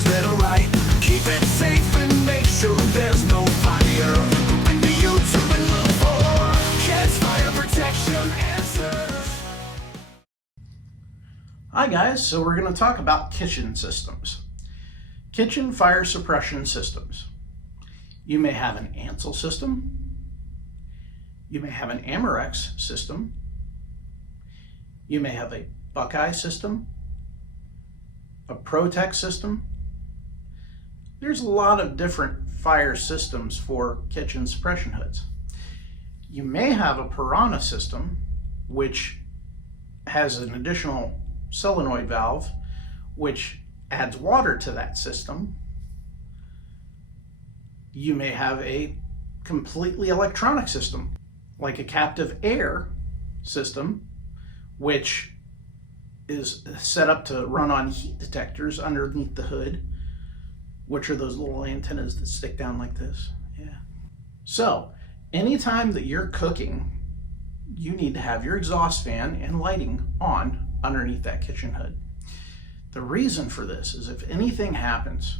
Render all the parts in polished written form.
is lit or light. Keep it safe and make sure there's no fire. Open to YouTube and look for Kids Fire Protection Answers. Hi guys, so we're going to talk about kitchen systems. Kitchen fire suppression systems. You may have an Ansel system. You may have an Amerex system. You may have a Buckeye system, a Protec system. There's a lot of different fire systems for kitchen suppression hoods. You may have a Piranha system, which has an additional solenoid valve, which adds water to that system. You may have a completely electronic system, like a captive air system, which is set up to run on heat detectors underneath the hood, which are those little antennas that stick down like this. Yeah. So anytime that you're cooking, you need to have your exhaust fan and lighting on underneath that kitchen hood. The reason for this is if anything happens,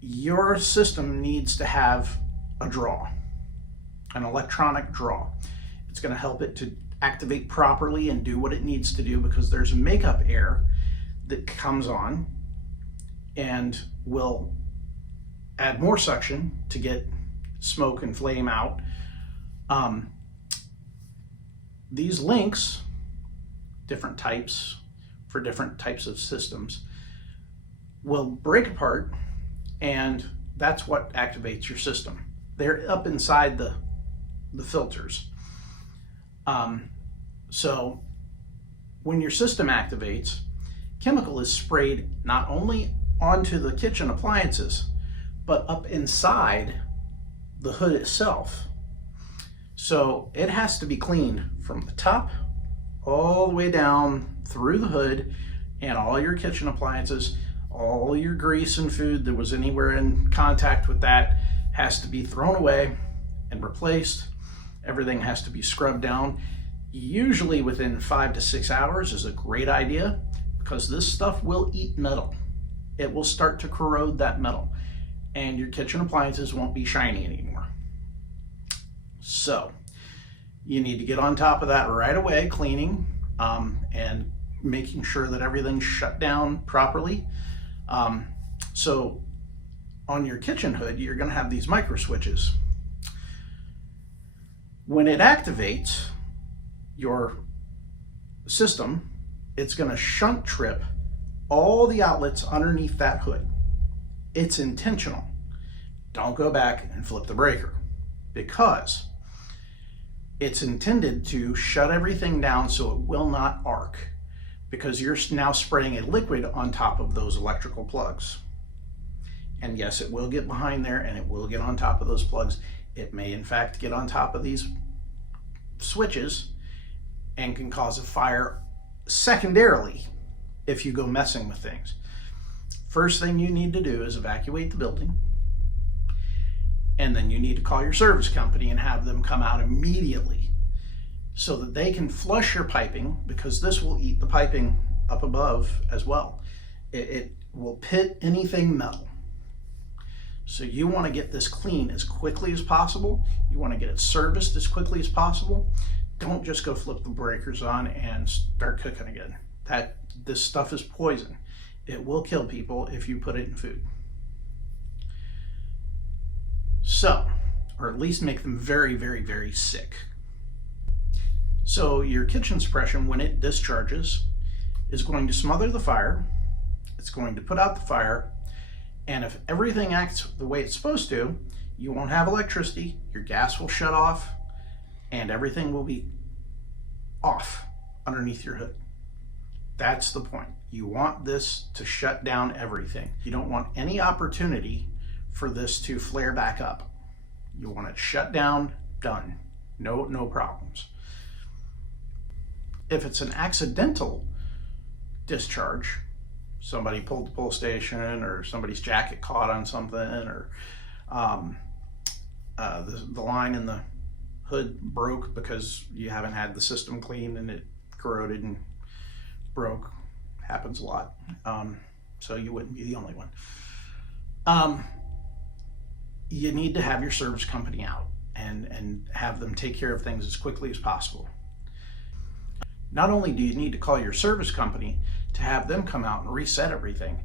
your system needs to have a draw, an electronic draw. It's going to help it to activate properly and do what it needs to do, because there's makeup air that comes on and will add more suction to get smoke and flame out. These links, different types for different types of systems, will break apart, and that's what activates your system. They're up inside the filters. So when your system activates, chemical is sprayed not only onto the kitchen appliances, but up inside the hood itself. So it has to be cleaned from the top all the way down through the hood, and all your kitchen appliances, all your grease and food that was anywhere in contact with that has to be thrown away and replaced. Everything has to be scrubbed down. Usually within 5 to 6 hours is a great idea, because this stuff will eat metal. It will start to corrode that metal, and your kitchen appliances won't be shiny anymore. So you need to get on top of that right away, cleaning and making sure that everything's shut down properly. So on your kitchen hood, you're going to have these micro switches. When it activates your system, it's going to shunt trip all the outlets underneath that hood. It's intentional. Don't go back and flip the breaker, because it's intended to shut everything down so it will not arc, because you're now spraying a liquid on top of those electrical plugs. And yes, it will get behind there and it will get on top of those plugs. It may in fact get on top of these switches and can cause a fire secondarily if you go messing with things. First thing you need to do is evacuate the building, and then you need to call your service company and have them come out immediately so that they can flush your piping, because this will eat the piping up above as well. It will pit anything metal. So you want to get this clean as quickly as possible. You want to get it serviced as quickly as possible. Don't just go flip the breakers on and start cooking again. This stuff is poison. It will kill people if you put it in food. So, or at least make them very, very, very sick. So your kitchen suppression, when it discharges, is going to smother the fire. It's going to put out the fire. And if everything acts the way it's supposed to, you won't have electricity, your gas will shut off, and everything will be off underneath your hood. That's the point. You want this to shut down everything. You don't want any opportunity for this to flare back up. You want it shut down, done. No problems. If it's an accidental discharge, somebody pulled the pull station, or somebody's jacket caught on something, or the line in the hood broke because you haven't had the system cleaned and it corroded and broke. Happens a lot. so you wouldn't be the only one. You need to have your service company out and have them take care of things as quickly as possible. Not only do you need to call your service company to have them come out and reset everything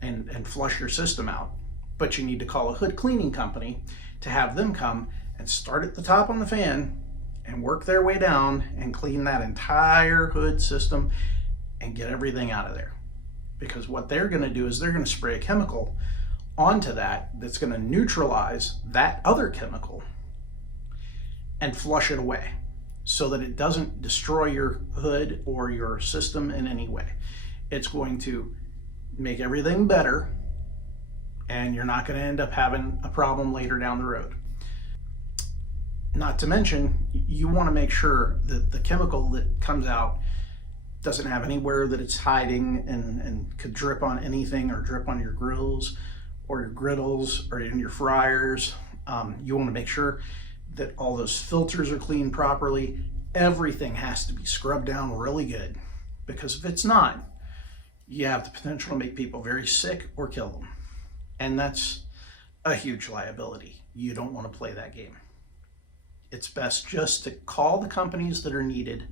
and flush your system out, but you need to call a hood cleaning company to have them come and start at the top on the fan and work their way down and clean that entire hood system and get everything out of there. Because what they're going to do is they're going to spray a chemical onto that's going to neutralize that other chemical and flush it away so that it doesn't destroy your hood or your system in any way. It's going to make everything better, and you're not going to end up having a problem later down the road. Not to mention, you want to make sure that the chemical that comes out doesn't have anywhere that it's hiding and could drip on anything or drip on your grills or your griddles or in your fryers. You want to make sure that all those filters are cleaned properly. Everything has to be scrubbed down really good, because if it's not, you have the potential to make people very sick or kill them. And that's a huge liability. You don't want to play that game. It's best just to call the companies that are needed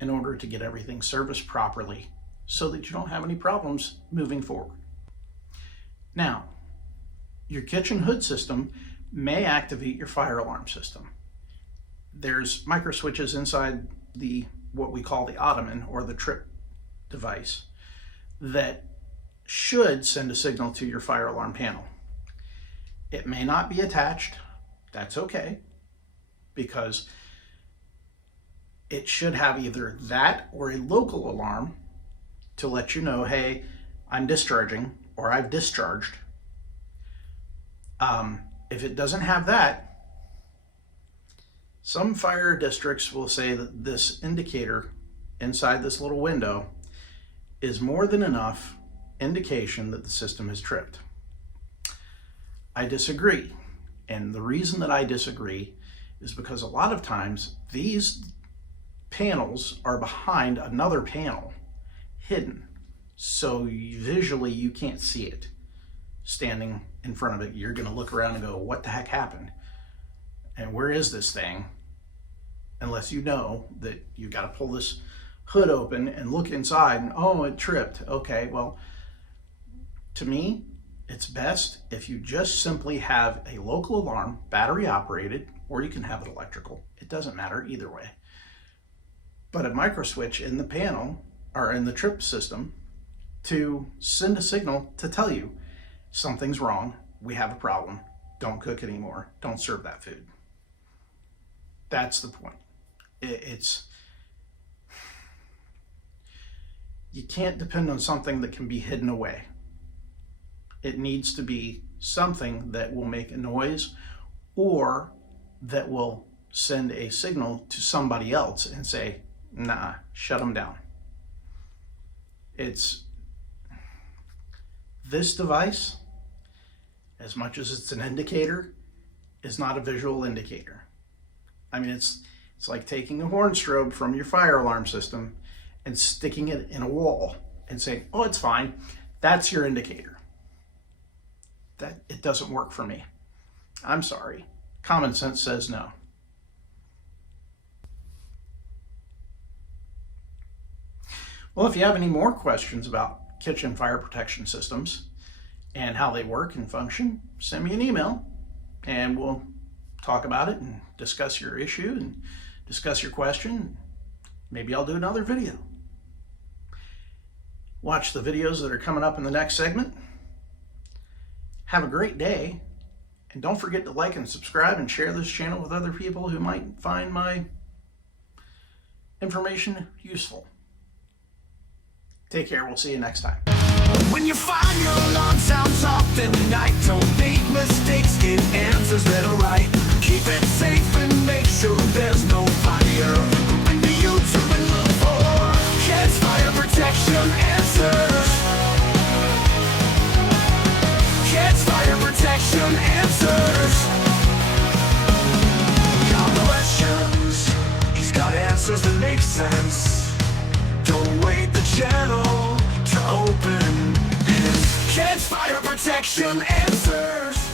in order to get everything serviced properly so that you don't have any problems moving forward. Now, your kitchen hood system may activate your fire alarm system. There's micro switches inside what we call the ottoman or the trip device that should send a signal to your fire alarm panel. It may not be attached. That's okay, because it should have either that or a local alarm to let you know, hey, I'm discharging or I've discharged. If it doesn't have that, some fire districts will say that this indicator inside this little window is more than enough indication that the system is tripped. I disagree. And the reason that I disagree is because a lot of times these panels are behind another panel, hidden. So visually you can't see it. Standing in front of it, you're going to look around and go, what the heck happened? And where is this thing? Unless you know that you've got to pull this hood open and look inside and, oh, it tripped. Okay, well, to me, it's best if you just simply have a local alarm, battery operated, or you can have it electrical. It doesn't matter either way. But a micro switch in the panel or in the trip system to send a signal to tell you something's wrong, we have a problem, don't cook anymore, don't serve that food. That's the point. You can't depend on something that can be hidden away. It needs to be something that will make a noise or that will send a signal to somebody else and say, nah, shut them down. This device, as much as it's an indicator, is not a visual indicator. I mean, it's like taking a horn strobe from your fire alarm system and sticking it in a wall and saying, oh, it's fine. That's your indicator. It doesn't work for me. I'm sorry. Common sense says no. Well, if you have any more questions about kitchen fire protection systems and how they work and function, send me an email and we'll talk about it and discuss your issue and discuss your question. Maybe I'll do another video. Watch the videos that are coming up in the next segment. Have a great day, and don't forget to like and subscribe and share this channel with other people who might find my information useful. Take care. We'll see you next time. When you find your alarm sounds off in the night, don't make mistakes, get answers that are right. Keep it safe and make sure there's no fire. When the YouTube and look for kids fire protection answers. Kids fire protection answers. Got questions, he's got answers that make sense. Don't wait the channel to open his protection answers.